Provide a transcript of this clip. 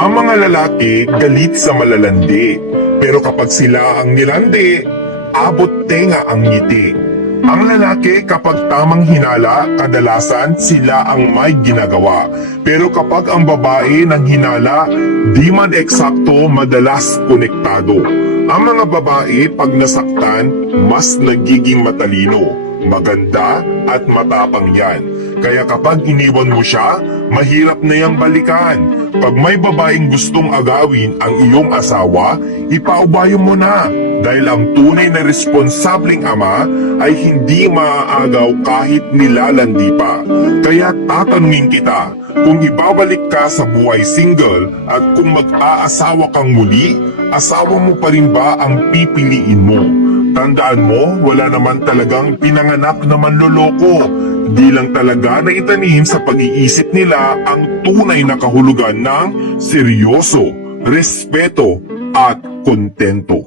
Ang mga lalaki galit sa malalandi, pero kapag sila ang nilandi, abot tenga ang ngiti. Ang lalaki kapag tamang hinala, kadalasan sila ang may ginagawa. Pero kapag ang babae ng hinala, di man eksakto, madalas konektado. Ang mga babae pag nasaktan, mas nagiging matalino, maganda at matapang yan. Kaya kapag iniwan mo siya, mahirap na yang balikan. Pag may babaeng gustong agawin ang iyong asawa, ipaubayo mo na. Dahil ang tunay na responsableng ama ay hindi maaagaw kahit nilalandi pa. Kaya tatanungin kita, kung ibabalik ka sa buhay single at kung mag-aasawa kang muli, asawa mo pa rin ba ang pipiliin mo? Tandaan mo, wala naman talagang pinanganak na manloloko. Di lang talaga na itanim sa pag-iisip nila ang tunay na kahulugan ng seryoso, respeto at kontento.